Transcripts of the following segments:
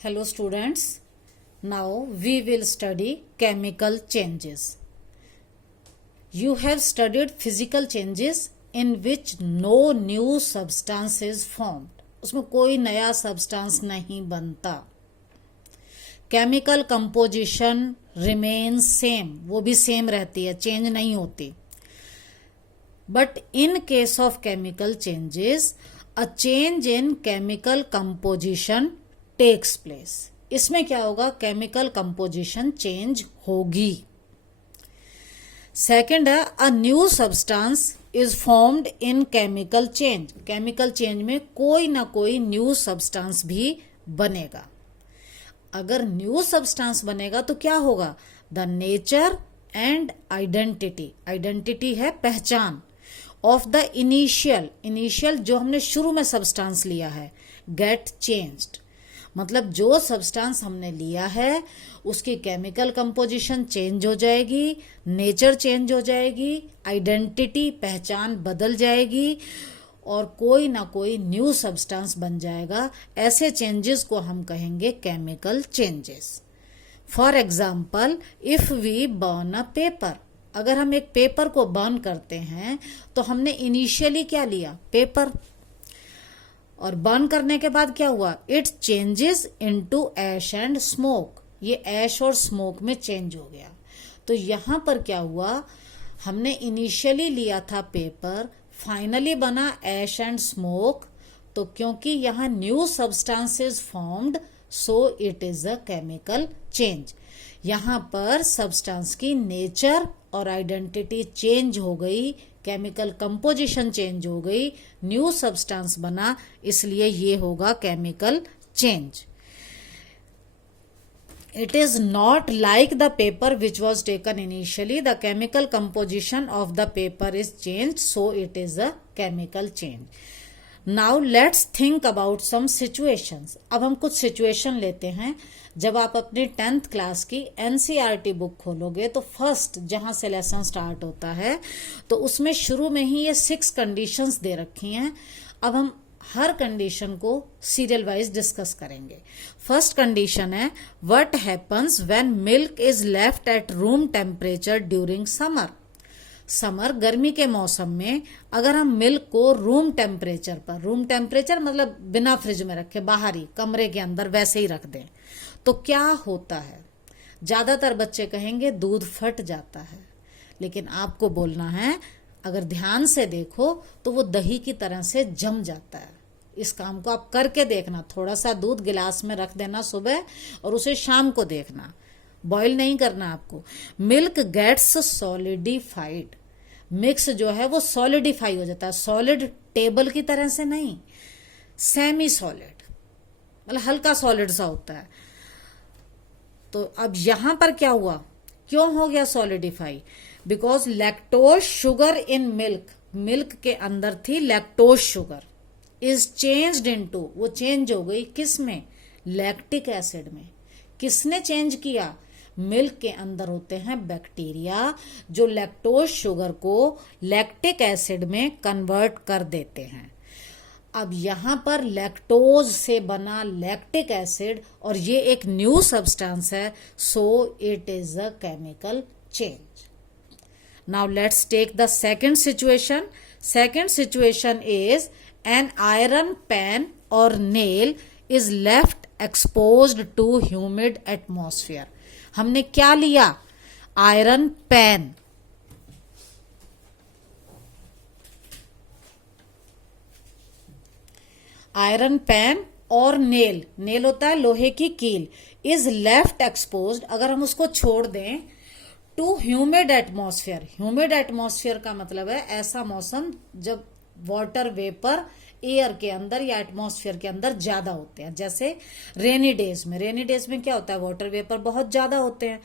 Hello students, now we will study chemical changes. You have studied physical changes in which no new substance is formed. उसमें कोई नया substance नहीं बनता. Chemical composition remains same, वो भी same रहती है, change नहीं होती. But in case of chemical changes, a change in chemical composition takes place. इसमें क्या होगा? केमिकल कंपोजिशन चेंज होगी. सेकंड है a new substance is formed in chemical change. Chemical change में कोई ना कोई न्यू सब्सटेंस भी बनेगा. अगर न्यू सब्सटेंस बनेगा तो क्या होगा? The nature and identity. Identity है पहचान ऑफ द इनिशियल जो हमने शुरू में सब्सटेंस लिया है गेट चेंज्ड. मतलब जो सब्सटेंस हमने लिया है उसकी केमिकल कंपोजिशन चेंज हो जाएगी, नेचर चेंज हो जाएगी, आइडेंटिटी पहचान बदल जाएगी और कोई ना कोई न्यू सब्सटेंस बन जाएगा. ऐसे चेंजेस को हम कहेंगे chemical changes. For example if we burn a paper. अगर हम एक पेपर को बर्न करते हैं तो हमने इनिशियली क्या लिया? पेपर. और बर्न करने के बाद क्या हुआ? It changes into ash and smoke. ये ऐश और स्मोक में चेंज हो गया. तो यहां पर क्या हुआ? हमने इनिशियली लिया था पेपर, फाइनली बना ऐश एंड स्मोक. तो क्योंकि यहां new substance is formed so it is a chemical change. यहां पर सब्सटेंस की नेचर और आइडेंटिटी चेंज हो गई, केमिकल कंपोजिशन चेंज हो गई, न्यू सब्सटेंस बना, इसलिए ये होगा chemical change. It is not like the paper which was taken initially. The chemical composition of the paper is change so it is a chemical change. Now let's think about some situations. अब हम कुछ situation लेते हैं. जब आप अपनी 10th class की NCERT book खोलोगे तो फर्स्ट जहां से लेसन स्टार्ट होता है तो उसमें शुरू में ही ये 6 कंडीशंस दे रखी हैं. अब हम हर कंडीशन को सीरियल वाइज डिस्कस करेंगे. फर्स्ट कंडीशन है what happens when milk is left at room temperature during summer. Summer गर्मी के मौसम में अगर हम मिल्क को रूम टेम्परेचर पर, रूम टेम्परेचर मतलब बिना फ्रिज में रखे, बाहर ही कमरे के अंदर वैसे ही रख दें तो क्या होता है? ज्यादातर बच्चे कहेंगे दूध फट जाता है. लेकिन आपको बोलना है अगर ध्यान से देखो तो वो दही की तरह से जम जाता है. इस काम को आप करके देखना. थोड़ा सा दूध गिलास में रख देना सुबह और उसे शाम को देखना. बॉईल नहीं करना आपको. Milk gets solidified. मिक्स जो है वो सॉलिडिफाई हो जाता है. सॉलिड टेबल की तरह से नहीं, सेमी सॉलिड मतलब हल्का सॉलिड सा होता है. तो अब यहां पर क्या हुआ? क्यों हो गया solidify? Because lactose sugar in milk, milk के अंदर थी lactose sugar, is changed into, वो चेंज हो गई किस में? लैक्टिक एसिड में. किसने चेंज किया? मिल्क के अंदर होते हैं बैक्टीरिया जो लैक्टोज शुगर को लैक्टिक एसिड में कन्वर्ट कर देते हैं. अब यहां पर लैक्टोज से बना लैक्टिक एसिड और ये एक न्यू सब्सटेंस है, so it is a chemical change. Now let's take the second situation. Second situation is an iron pan और nail is left exposed to humid atmosphere. हमने क्या लिया? Iron pan. आयरन पैन और nail, nail होता है लोहे की कील, इज लेफ्ट एक्सपोज्ड, अगर हम उसको छोड़ दें, to humid atmosphere. Humid atmosphere का मतलब है ऐसा मौसम जब वाटर वेपर एयर के अंदर या एटमॉस्फेयर के अंदर ज्यादा होते हैं. जैसे रेनी डेज में, रेनी डेज में क्या होता है? वाटर वेपर बहुत ज्यादा होते हैं.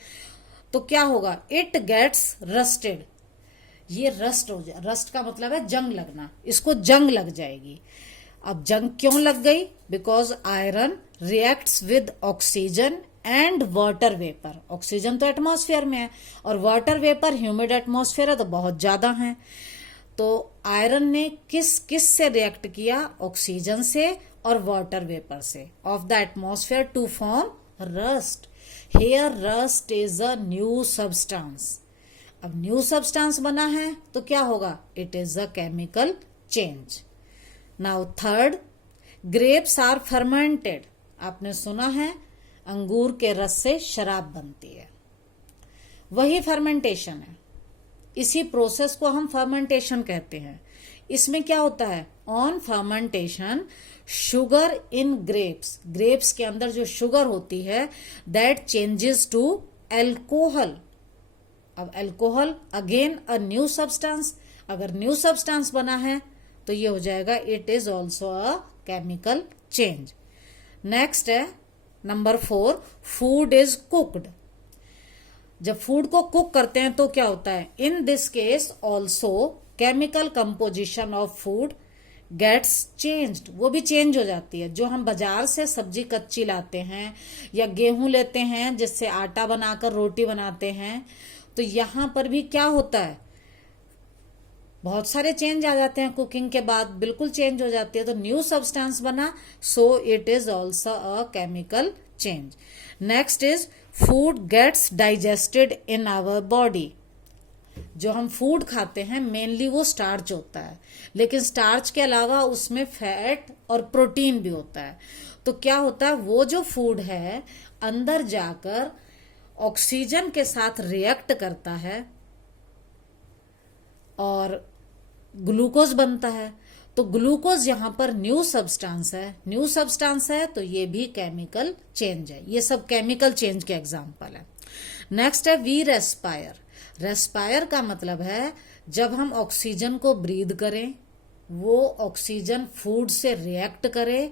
तो क्या होगा? It gets rusted. ये रस्ट हो जाए. रस्ट का मतलब है जंग लगना. इसको जंग लग जाएगी. अब जंग क्यों लग गई? Because iron reacts with oxygen and water vapour. Oxygen तो एटमॉस्फेयर में है और वाटर वेपर ह्यूमिड एटमॉस्फेयर है तो बहुत ज्यादा है. तो आयरन ने किस किस से रिएक्ट किया? ऑक्सीजन से और वाटर वेपर से of the atmosphere to form rust. Here rust is a new substance. अब न्यू सब्सटेंस बना है तो क्या होगा? It is a chemical change. Now third, grapes are fermented. आपने सुना है अंगूर के रस से शराब बनती है, वही फर्मेंटेशन है। इसी प्रोसेस को हम फर्मेंटेशन कहते हैं। इसमें क्या होता है? On fermentation sugar in grapes, grapes के अंदर जो शुगर होती है दैट चेंजेस टू एल्कोहल। अब alcohol again a new substance. अगर न्यू सब्सटेंस बना है तो ये हो जाएगा it is also a chemical change. Next है नंबर 4, फूड इज कुक्ड। जब फूड को कुक करते हैं तो क्या होता है? In this case also chemical composition of food gets changed. वो भी चेंज हो जाती है। जो हम बाजार से सब्जी कच्ची लाते हैं या गेहूं लेते हैं जिससे आटा बनाकर रोटी बनाते हैं, तो यहां पर भी क्या होता है? बहुत सारे चेंज आ जाते हैं कुकिंग के बाद, बिल्कुल चेंज हो जाती है। तो न्यू सब्सटेंस बना, so it is also a chemical change. Next is food gets digested in our body. जो हम फूड खाते हैं मेनली वो स्टार्च होता है, लेकिन स्टार्च के अलावा उसमें फैट और प्रोटीन भी होता है। तो क्या होता है? वो जो फूड है अंदर जाकर ऑक्सीजन के साथ रिएक्ट करता है और ग्लूकोज बनता है। तो ग्लूकोज यहां पर न्यू सब्सटेंस है। न्यू सब्सटेंस है तो ये भी केमिकल चेंज है। ये सब केमिकल चेंज के एग्जांपल है। नेक्स्ट है वी रेस्पायर। रेस्पायर का मतलब है जब हम ऑक्सीजन को ब्रीद करें, वो ऑक्सीजन फूड से रिएक्ट करे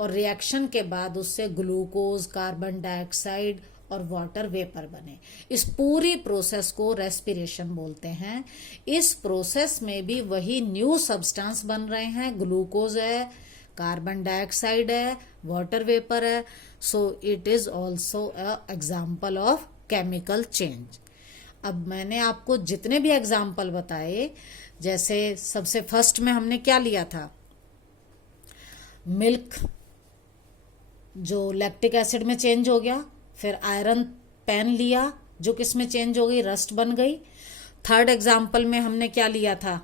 और रिएक्शन के बाद उससे ग्लूकोज, कार्बन डाइऑक्साइड और वाटर वेपर बने। इस पूरी प्रोसेस को रेस्पिरेशन बोलते हैं। इस प्रोसेस में भी वही न्यू सब्सटेंस बन रहे हैं। ग्लूकोज है, कार्बन डाइऑक्साइड है, वाटर वेपर है। So it is also a example of chemical change. अब मैंने आपको जितने भी एग्जाम्पल बताए, जैसे सबसे फर्स्ट में हमने क्या लिया था? मिल्क जो लैक्टिक एसिड में चेंज हो गया। फिर आयरन पेन लिया जो किसमें चेंज हो गई? रस्ट बन गई। थर्ड एग्जाम्पल में हमने क्या लिया था?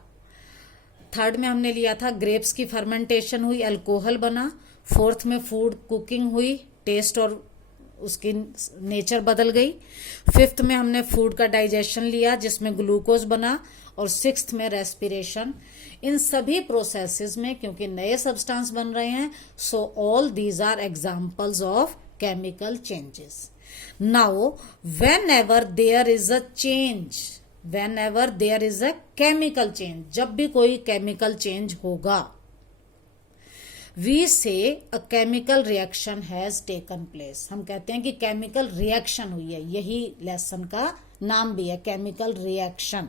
थर्ड में हमने लिया था ग्रेप्स की फर्मेंटेशन हुई, अल्कोहल बना। फोर्थ में फूड कुकिंग हुई, टेस्ट और उसकी नेचर बदल गई। फिफ्थ में हमने फूड का डाइजेशन लिया जिसमें ग्लूकोज बना। और सिक्स्थ में रेस्पिरेशन। इन सभी प्रोसेसेस में क्योंकि नए सब्सटेंस बन रहे हैं, so all these are examples of chemical changes. Now, whenever there is a change, whenever there is a chemical change, जब भी कोई chemical change होगा, we say a chemical reaction has taken place. हम कहते हैं कि chemical reaction हुई है। यही लेसन का नाम भी है, chemical reaction.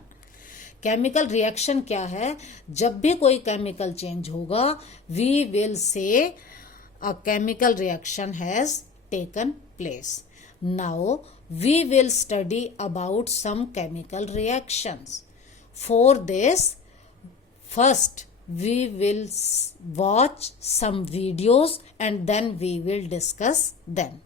केमिकल रिएक्शन क्या है? जब भी कोई केमिकल चेंज होगा, we will say a chemical reaction has taken place. Now we will study about some chemical reactions. For this, first we will watch some videos and then we will discuss them.